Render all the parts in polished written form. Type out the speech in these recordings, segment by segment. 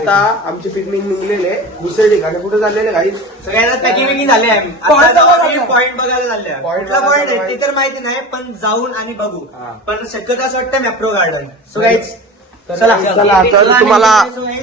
आता आमची पिकनिक निघलेले दुसऱ्या ठिकाणी कुठे चाललेले काही सगळ्यांना पॅकिंग झाले आम्ही पॉईंट बघायला चालले. कुठला पॉईंट आहे ते तर माहिती नाही, पण जाऊन आणि बघू. पण शक्यतो असं वाटतं मॅप्रो गार्डन. सो गाईज चला तर तुम्हाला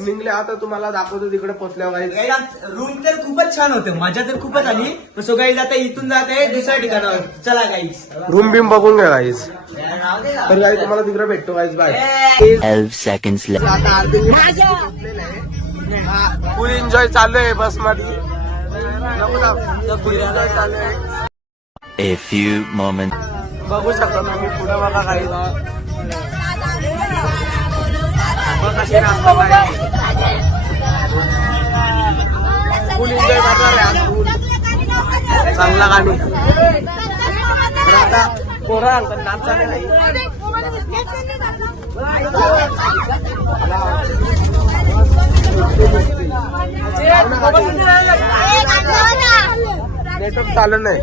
निघले आता तुम्हाला दाखवतो तिकडे पोहोचल्यावर काही रूम तर खूपच छान होते, मजा तर खूपच आली. सो गाईज आता इथून जात आहे दुसऱ्या ठिकाणावर. चला गाईज रूम बिम बघून घ्या गाईज. तर गाईज तुम्हाला तिकडे भेटतो गाईज. बाय. 12 seconds left. आता फुल एन्जॉय चालू आहे बस मध्ये. फुल एन्जॉय चालू आहे. A few moments. बघू शकता तुम्ही पुढे बघा काही कशी नाचतो फुल एन्जॉय करणार आहे आज. फुल चांगला गाणी आता पोरा नाचायला नाही. नेटवर्क चालू नाही.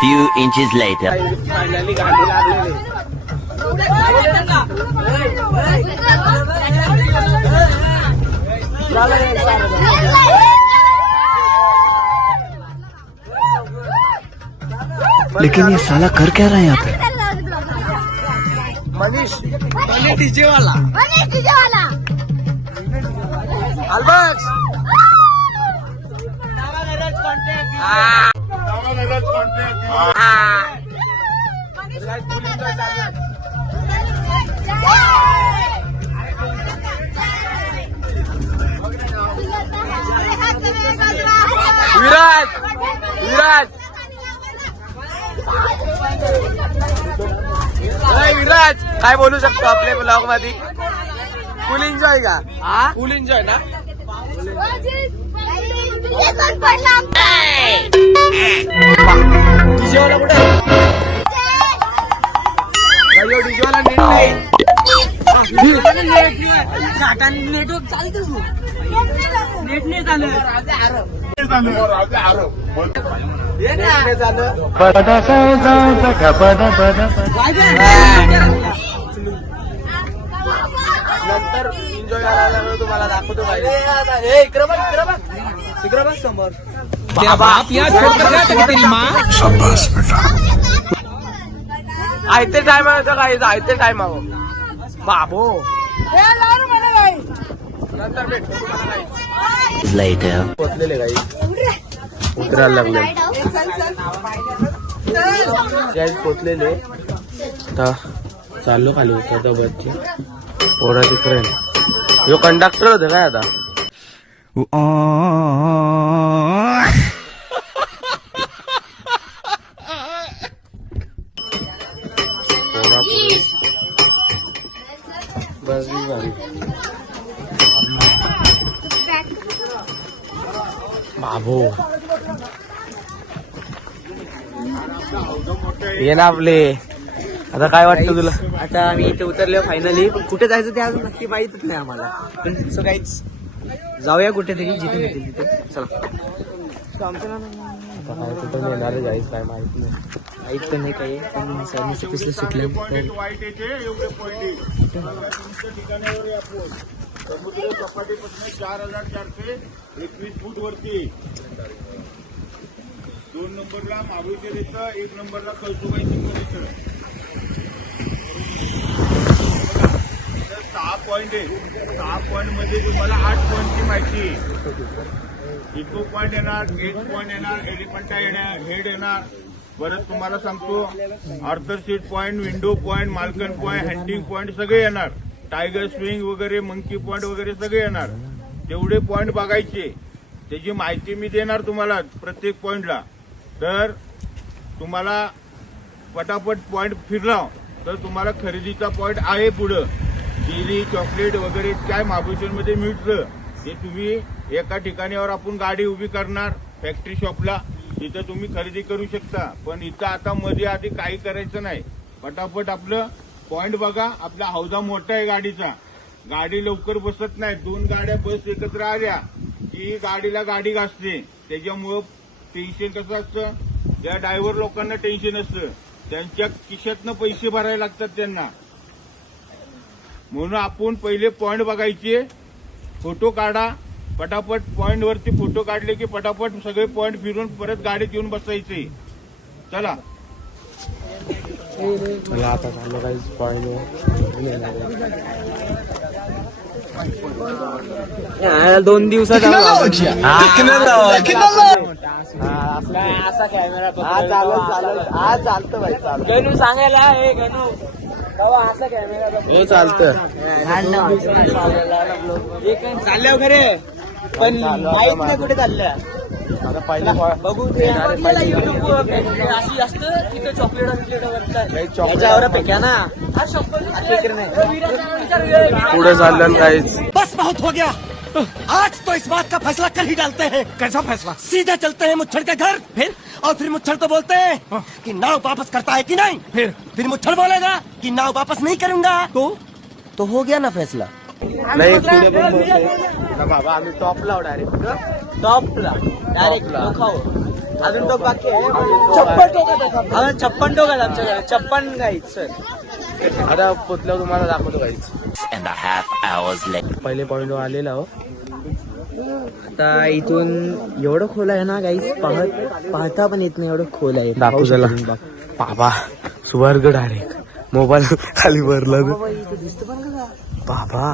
Few inches later. फायनली गाडी लागलेली. लेकिन ये साला कर क्या रहा है यहाँ पे? मनीष डीजे वाला अलबक्स विराज विराज विराज काय बोलू शकतो आपल्या ब्लॉग मध्ये? फुल एन्जॉय का? फुल एन्जॉय ना? डीजेवाला कुठे? डीजेवाला नीट नाही. नेटवर्क चालतच नेट नाही चालू. नंतर एन्जॉय करायला तुम्हाला दाखवतो. समोर आयते टाइम आहे काही आयते टाइम आहे बाबो. नंतर भेटतो Later. पोचलेले काही उतरायला लागले. पोचलेले आता चाललो खाली उतरता बसचे. पोरा तिकडे यो कंडक्टर होते काय आता? बस झाली बाबू. ये ना आपले. आता काय वाटतं तुला? आता आम्ही इथे उतरलो फायनली. पण कुठे जायचं ते अजून नक्की माहितच नाही आम्हाला. पण सो गाईज जाऊया कुठेतरी जिथे भेटेल तिथे. चला काय कुठे येणार आहे जायचं काय माहित नाही. माहित पण नाही काही. पण सर्विस पिसले सुटले. समुद्र सपाटीपासून 4421 फूट वरती. 2 नंबरला महाबळेश्वर येतं, 1 नंबरला कळसुबाई चिंचवड येतं. 6 पॉईंट आहे. 6 पॉईंट मध्ये तुम्हाला 8 पॉईंटची माहिती. इको पॉईंट येणार, 1 पॉईंट येणार, एलिफंटा येणार, हेड येणार. परत तुम्हाला सांगतो Arthur seat point, window point, Malcolm point, hunting point सगळे येणार. टायगर स्विंग वगैरे, मंकी पॉईंट वगैरे सगळे येणार. तेवढे पॉईंट बघायचे, त्याची माहिती मी देणार तुम्हाला प्रत्येक पॉईंटला. तर तुम्हाला पटापट पॉईंट फिरला तर तुम्हाला खरेदीचा पॉईंट आहे पुढं. केळी, चॉकलेट वगैरे काय महाबळेश्वरमध्ये मिळतं ते तुम्ही एका ठिकाणीवर आपण गाडी उभी करणार फॅक्टरी शॉपला, तिथं तुम्ही खरेदी करू शकता. पण इथं आता मध्ये आधी काही करायचं नाही. पटापट आपलं पॉईंट बघा. आपला हौदा मोठा आहे गाडीचा. गाडी लवकर बसत नाही. 2 गाड्या बस एकत्र आल्या की गाडीला गाडी घासते. त्याच्यामुळं टेन्शन कसं असतं, त्या ड्रायव्हर लोकांना टेन्शन असतं. त्यांच्या खिशातनं पैसे भरायला लागतात त्यांना. म्हणून आपण पहिले पॉइंट बघायचे, फोटो काढा पटापट. पॉइंट वरती फोटो काढले की पटापट सगळे पॉइंट फिरून परत गाडीत येऊन बसायचे. चला मला आता चाललो काही पॉईंट दोन दिवसात असा कॅमेरा आज चालतं भाई चालतं सांगायला हे गणू असा कॅमेरा हो चालतं. चालल्या वगैरे पण माहित नाही कुठे चालल्या. आता पहिला बघू ते अशी असतं तिथं चॉकलेट त्याच्यावर पेक्या ना पुढे चाललं काहीच. बस बहुत हो गया आज तो इस बात का फैसला कर ही डालते हैं. कैसा फैसला? सीधे चलते हैं मुच्छड़ के घर और फिर मुच्छड़ को बोलते हैं कि नाव वापस करता है कि नहीं. फिर मुच्छड़ बोलेगा कि नाव वापस नहीं करूंगा. तो हो गया ना फैसला. नाही पुढे पण बाबा आम्ही टॉपला डायरेक्ट टॉपला डायरेक्ट अजून टॉप बाकी आहे. 56 टोक आहेत आमच्याकडे. 56 गाईच सर. आता पोचल्यावर तुम्हाला दाखवतो काहीच. 2.5 hours later. पहिले पॉइंट आलेला हो. आता इथून एवढं खोल आहे ना गाईच पाहता पण येत नाही एवढं खोल आहे. दाखवू चला बाबा स्वर्ग डायरेक्ट मोबाईल खाली भरला बाबा.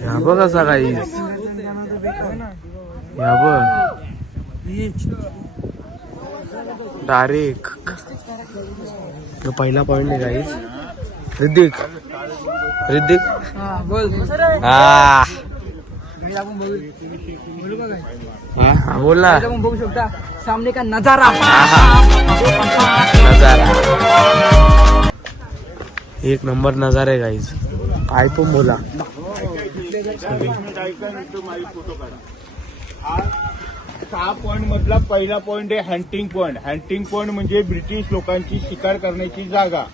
या बघ कसा काही या बघ डायरेक्ट पहिला पॉइंट आहे काहीच. रिद्धिक बोल ना. बघू शकता सामने का नजारा. एक नंबर नजारा आहे गाईज. काय पण बोला. हा 6 पॉइंट मधला पहिला पॉइंट आहे हंटिंग पॉइंट. हंटिंग पॉइंट म्हणजे ब्रिटिश लोकांची शिकार करण्याची जागा.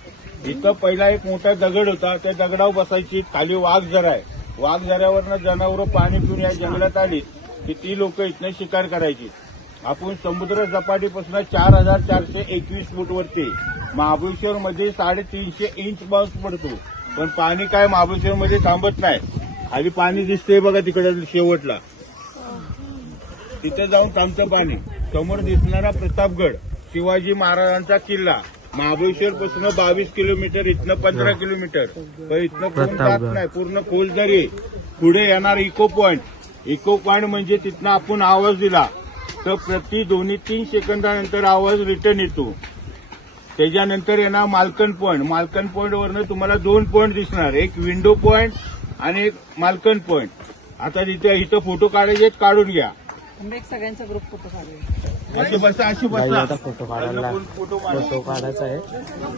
इथं पहिला एक मोठा दगड होता, त्या दगडावर बसायची. खाली वाघझरा आहे. वाघझऱ्यावरनं जनावरं पाणी पिऊन या जंगलात आली की ती लोक इथनं शिकार करायची. आपण समुद्र सपाटीपासून 4421 फूट वरती महाबळेश्वर मध्ये 350 इंच पाऊस पडतो. पण पाणी काय महाबळेश्वर मध्ये थांबत नाही. खाली पाणी दिसतंय बघा तिकडे शेवटला, तिथे जाऊन थांबतं पाणी. समोर दिसणारा प्रतापगड शिवाजी महाराजांचा किल्ला. महाबळेश्वर पासून 22 किलोमीटर, इथनं 15 किलोमीटर. पण इथनं कोण जात नाही, पूर्ण खोलदरी. पुढे येणार इको पॉइंट. इको पॉइंट म्हणजे तिथनं आपण आवाज दिला तर प्रति 2-3 सेकंदानंतर आवाज रिटर्न येतो. त्याच्यानंतर येणार मालकन पॉइंट. मालकन पॉइंट वरनं तुम्हाला 2 पॉइंट दिसणार, एक विंडो पॉइंट आणि एक मालकन पॉइंट. आता तिथे इथं फोटो काढायचे काढून घ्या. सगळ्यांचा ग्रुप फोटो काढूया. अशी बसा अशी बसा. आता फोटो काढायचा आहे.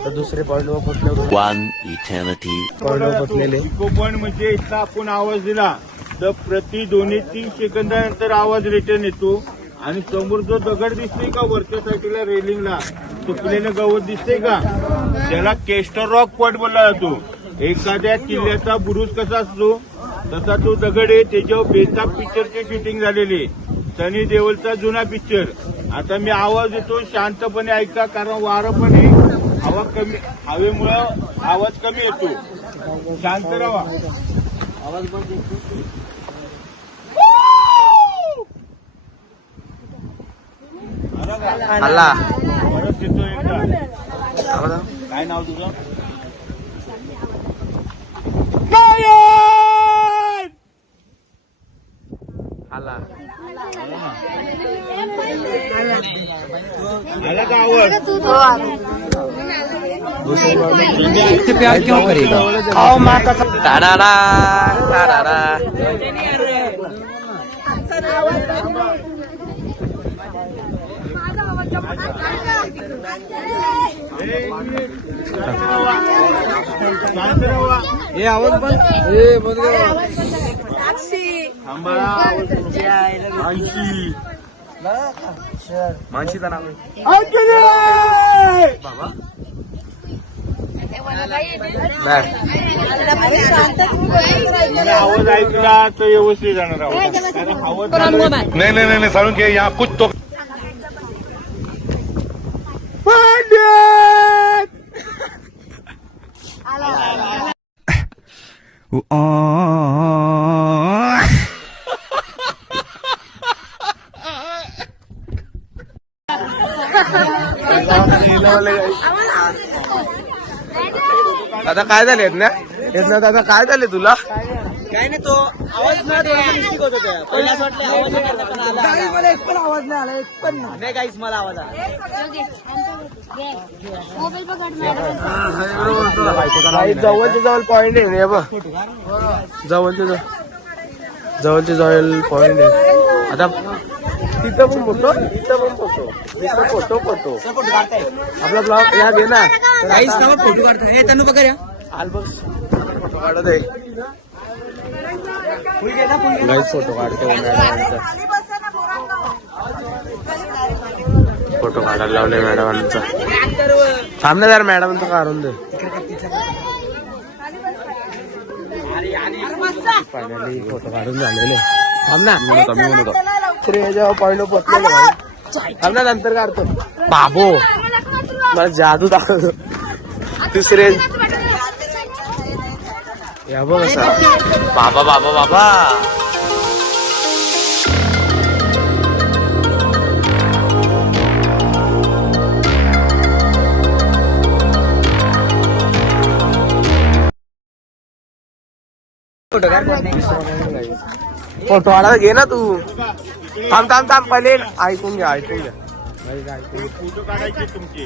तर दुसरे पॉइंट वर पोचल्यावर 1 eternity. पॉइंट वर पोचलेले. इको पॉइंट म्हणजे इथं आपण आवाज दिला तर प्रति 2-3 सेकंदानंतर आवाज रिटर्न येतो. आणि समोर जो दगड दिसतोय का वरच्या साईडला रेलिंगला तुटलेलं गवत दिसतंय का, त्याला केस्टर रॉक पॉइंट बोलला जातो. एखाद्या किल्ल्याचा बुरुज कसा असतो तसा तो दगड आहे. त्याच्यावर बेताब पिक्चरची शूटिंग झालेली, सनी देओलचा जुना पिक्चर. आता मी आवाज देतो, शांतपणे ऐका, कारण वारं पण आहे, हवा कमी, हवेमुळं आवाज कमी येतो. शांत राहा. आवाज बंद येतो. आला परत येतो एकदा. काय नाव तुझं? आला आला का आवाज? प्यार क्यों करेगा? टाडाडा, टाडाडा. शांत राहा. हे आवाज बंद. थांबा. मानशीचं नाव आवाज ऐकला तर व्यवस्थित जाणार आहोत. कारण आवाज नहीं सारुण के यहाँ कुछ तो दादा काय झाले येत ना दादा काय झाले तुला? काय नाही तो आवाज ना थोडासा मिस्टेक होत होता पहिला असं वाटलं आवाज नाही आला, पण आला. मला एक पण आवाज नाही आला, एक पण नाही. नाही काहीच मला आवाज आला. मोबाईल पकड जवळच्या जवळ पॉइंट आहे बघ, जवळच्या जवळ पॉइंट आहे. आता तिथं पण फोटो, इथं पण फोटो, फोटो फोटो काढताय आपला ब्लॉग या घे ना. काहीच ना फोटो काढताय. हे तनु बघा या आलबस फोटो काढत आहे फुल घे ना, फुल घे. गाईच फोटो काढतो फोटो काढायला लावले मॅडमांचा. थांब ना जरा मॅडमांचं काढून दे. फायनली फोटो काढून झालेले. थांब ना कमी म्हणतो याच्यावर पॉइंट पोचलेलो. थांब ना नंतर काढतो. बाबो मला जादू दाखवतो दुसरे. या बघ असा बाबा बाबा बाबा. फोटो काढा घे ना तू. थांब थांब थांब पहिले ऐकून घ्या ऐकून घ्या. फोटो काढायचे तुमचे.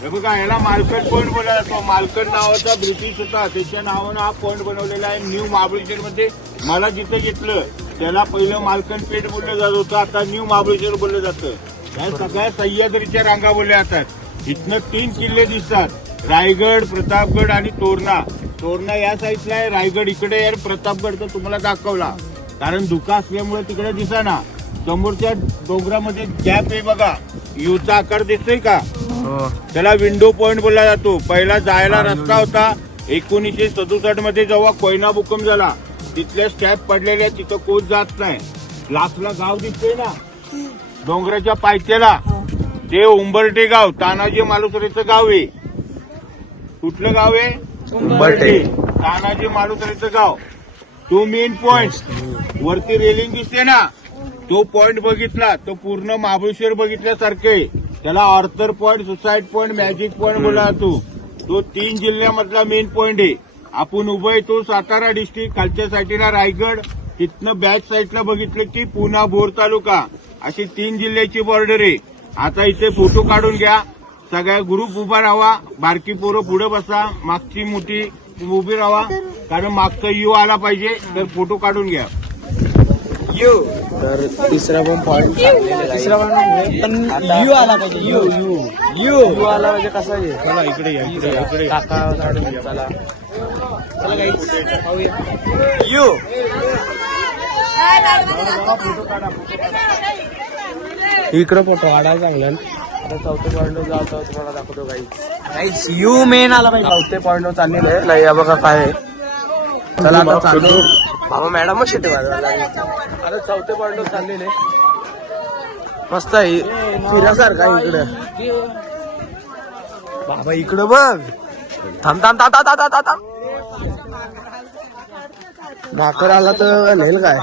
हे बघा याला मालकड पॉइंट बोलला जातो. मालकड नावाचा ब्रिटिश होता, त्याच्या नावानं हा पॉइंट बनवलेला आहे न्यू महाबळेश्वर मध्ये. मला जिथे घेतलं त्याला पहिलं मालकड पेठ बोललं जात होतं, आता न्यू महाबळेश्वर बोललं जातं. या सगळ्या सह्याद्रीच्या रांगा बोलल्या जातात. इथनं 3 किल्ले दिसतात, रायगड, प्रतापगड आणि तोरणा. तोरणा या साईडला आहे, रायगड इकडे आहे, प्रतापगड तर तुम्हाला दाखवला कारण धुका असल्यामुळे तिकडे दिसेना. समोरच्या डोंगरामध्ये गॅप आहे बघा, यूचा आकार दिसतोय का, त्याला विंडो पॉइंट बोलला जातो. पहिला जायला रस्ता होता 1967 मध्ये जेव्हा कोयना भूकंप झाला, तिथल्या स्टॅप पडलेल्या, तिथं कोच जात नाही. लास्टला गाव दिसतोय ना डोंगराच्या पायथ्याला, ते उंबरटे गाव तानाजी मालुसरेचं गाव आहे. कुठलं गाव आहे? उंबरटे. तानाजी मालुसरेचं गाव. तो मेन पॉइंट वरती रेलिंग दिसते ना, तो पॉइंट बघितला तो पूर्ण महाबळेश्वर बघितल्यासारखे. त्याला Arthur point, suicide point, magic point बोलला जातो. तो 3 जिल्ह्यामधला मेन पॉइंट आहे. आपण उभं आहे तो सातारा डिस्ट्रिक्ट, खालच्या साईडला रायगड, तिथनं बॅक साईडला बघितलं की पुणा, भोर तालुका, अशी 3 जिल्ह्याची बॉर्डर आहे. आता इथे फोटो काढून घ्या. सगळ्या ग्रुप उभा राहा, बारकी पोरं पुढे बसा, मागची मोठी उभी राहा, कारण मागचा यू आला पाहिजे. तर फोटो काढून घ्या. यू तर तिसरा पण पॉइंट तिसरा पण यू आला पाहिजे. यू यू यू यू आला म्हणजे कसा आहे. चला इकडे या, इकडे काका काढून घ्या. चला चला गाईस पाहूया. यू इकडं फोटो काढायला चांगलं. आता 4थ्या पॉइंटवर जातो, तुम्हाला दाखवतो गाईच. गाईस यू मेन आला पाहिजे. 4थ्या पॉइंटवर चाललेलं आहे. नाही या बघा काय आहे. चला आता चाललो. बाबा मॅडम शिटे वाजवायला लागले. आता 4थ्या पॉइंटवर चाललेले. मस्त आहे फिरासारखं आहे इकडं. बाबा इकडं बघ. थांब थांब थांब थांब थांब थांब. भाकर आला तर नेल काय.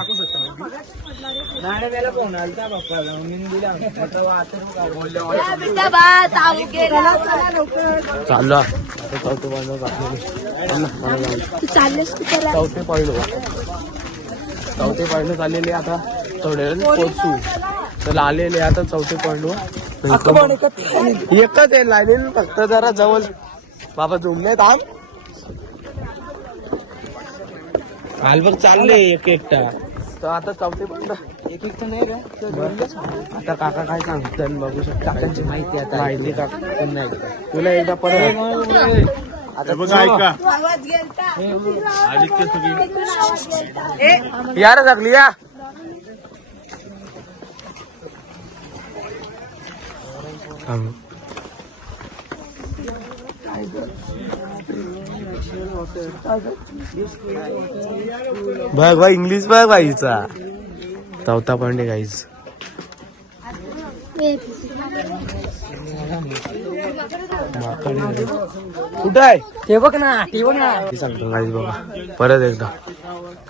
चाललो आता 4थ्या पॉइंटवर चाललेस तू करा. 4थ्या पॉइंटवर चाललेले. आता थोड्या वेळ पोहोचू. तर आलेले आता 4थ्या पॉइंटवर. एकच आहे लाईन, फक्त जरा जवळ. बाबा झुमले थांब. कालवर चालले एक एकटा. तर आता 4थ्या पॉइंट एक एकटा नाही का. आता काका काय सांगतात बघू शकता. काकांची माहिती आता माहिती काका पण नाही. तुला एकदा परत आता बघा ऐका आदित्य सगळी यार लागली या. बघ बघ इंग्लिश बघ बाईचा. 4था पॉइंट आहे गाईज. कुठं आहे ते बघ ना ते बघ ना ते सांगतो गाईज बघा परत एकदा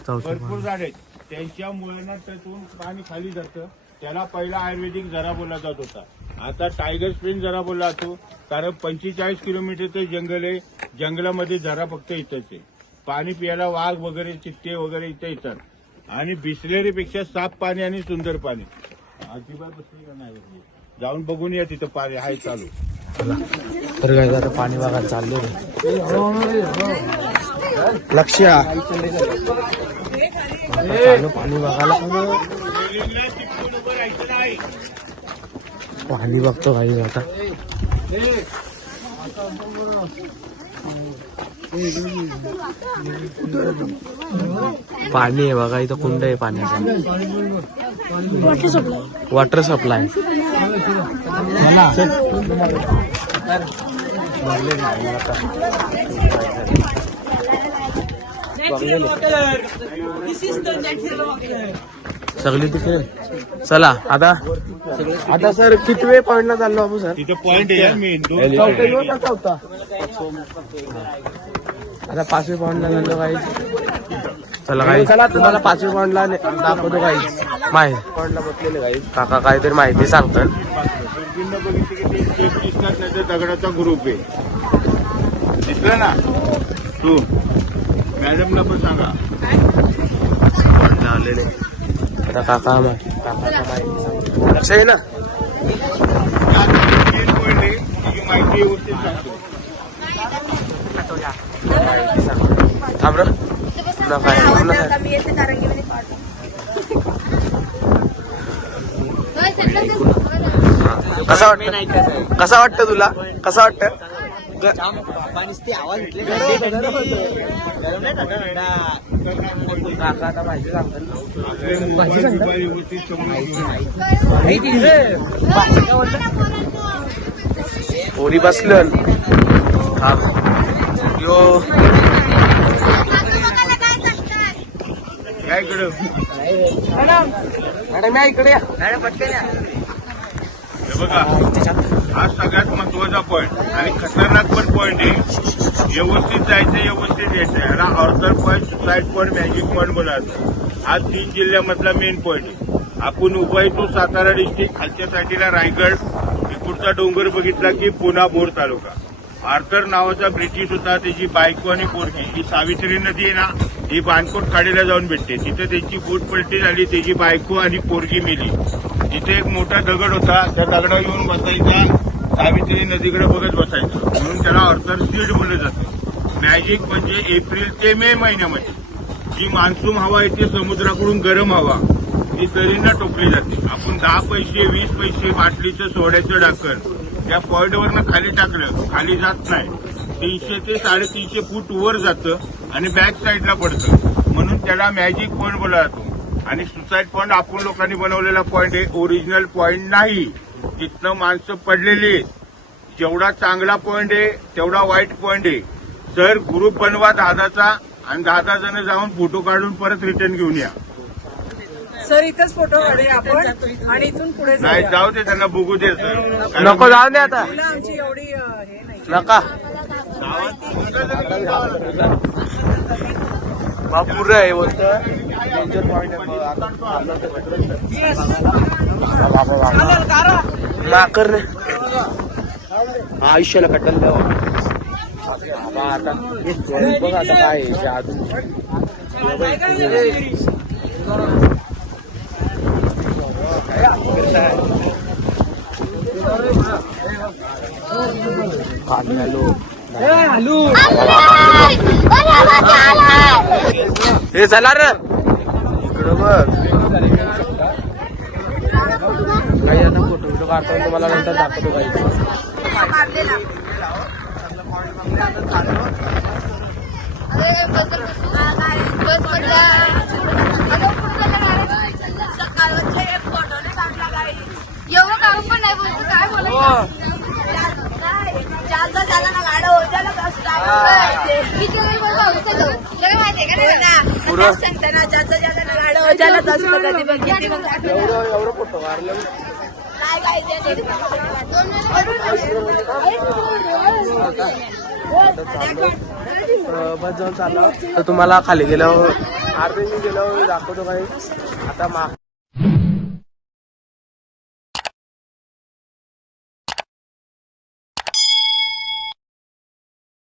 भरपूर झाड आहेत त्यांच्या मुळांना त्यातून पाणी खाली जातं. त्याला पहिला आयुर्वेदिक जरा बोलला जात होता, आता टायगर स्प्रिंग जरा बोलला जातो. कारण 45 किलोमीटरचं जंगल आहे, जंगलामध्ये जरा फक्त इथंच आहे. पाणी पियाला वाघ वगैरे चित्ते वगैरे इथे येतात. आणि बिसलेरीपेक्षा साफ पाणी आणि सुंदर पाणी. अजिबात बसली का नाही बसली? जाऊन बघून या तिथं पाणी आहे चालू. तर काय आता पाणी बघायला चाललो लक्ष चालू पाणी बघायला. पाणी बघतो काही आता पाणी आहे बघा इथं कुंड आहे पाण्याचा वॉटर सप्लाय सगळी तिथे. चला आता सर किती वेळ पॉइंटला चाललो आपण सर? तिथं पॉइंट आहे मेन चौथा आता 5वे पॉइंटला चाललो काही. चला काही चला तुम्हाला 5वे पॉइंटला दाखवतो काही माहिती पॉइंटला बसलेले काही काका काहीतरी माहिती सांगतात. दगडाचा ग्रुप आहे दिसलं ना तू मॅडमला पण सांगा पॉइंटला आलेले आता काका माहिती लक्ष आहे ना मेन पॉइंट आहे त्याची माहिती व्यवस्थित सांगतो. थांब रे कसा वाटतं तुला कसं वाटतं? काका आता माहिती सांगतात. पोरी बसलं यो काय इकडं मॅडम या इकडे या. हे बघा हा सगळ्यात महत्वाचा पॉइंट आणि खतरनाक पण पॉइंट आहे. व्यवस्थित जायचं व्यवस्थित यायचं. याला Arthur point suicide point magic point बोलायचं. हा 3 जिल्ह्यामधला मेन पॉइंट आहे. आपण उभा येतो सातारा डिस्ट्रिक्ट, खालच्या साईडला रायगड, इकडचा डोंगर बघितला की पुणा बोर तालुका. आर्थर नावाचा ब्रिटिश होता, त्याची बायको आणि पोरगी ही सावित्री नदी आहे ना ही बाणकोट खाडीला जाऊन भेटते. तिथं त्याची बोट पलटी झाली, त्याची बायको आणि पोरगी मेली. तिथे एक मोठा दगड होता, त्या दगडावर येऊन बसायचा, सावित्री नदीकडे बघत बसायचं. म्हणून त्याला आर्थर सीड बोललं जातं. मॅजिक म्हणजे एप्रिल ते मे महिन्यामध्ये जी मान्सून हवा येते समुद्राकडून गरम हवा ती तरींना टोकली जाते. आपण 10 पैसे 20 पैसे बाटलीचं सोड्याचं ढाकण त्या पॉइंटवरनं खाली टाकलं, खाली जात नाही. 300 ते 350 फूट वर जातं आणि बॅक साईडला पडतं. म्हणून त्याला मॅजिक पॉइंट बोलला जातो. आणि सुसाईड पॉइंट आपण लोकांनी बनवलेला पॉइंट आहे, ओरिजिनल पॉइंट नाही. तिथनं माणसं पडलेली आहेत. जेवढा चांगला पॉइंट आहे तेवढा वाईट पॉइंट आहे. सर ग्रुप बनवा 10चा आणि 10 जण जाऊन फोटो काढून परत रिटर्न घेऊन या. सर इथंच फोटो काढूया आपण आणि इथून पुढे नाही जाऊ दे, त्यांना बघू दे सर. नको जाऊ दे आता आमची एवढी हे नाही. नका बापूर आहे बोलतं डेंजर पॉइंट नाकर आयुष्याला कटल आता बघ आता काय अजून हे चला रे इकडं बघ काही आता फोटो काढतो तुम्हाला नंतर दाखवतो काही. एवढं काम पण नाही बोलतो काय बोलायचं एवढं फोटो मारलं बस जाऊन चाललो तर तुम्हाला खाली गेल्यावर अर्धे मी गेल्यावर दाखवतो काही आता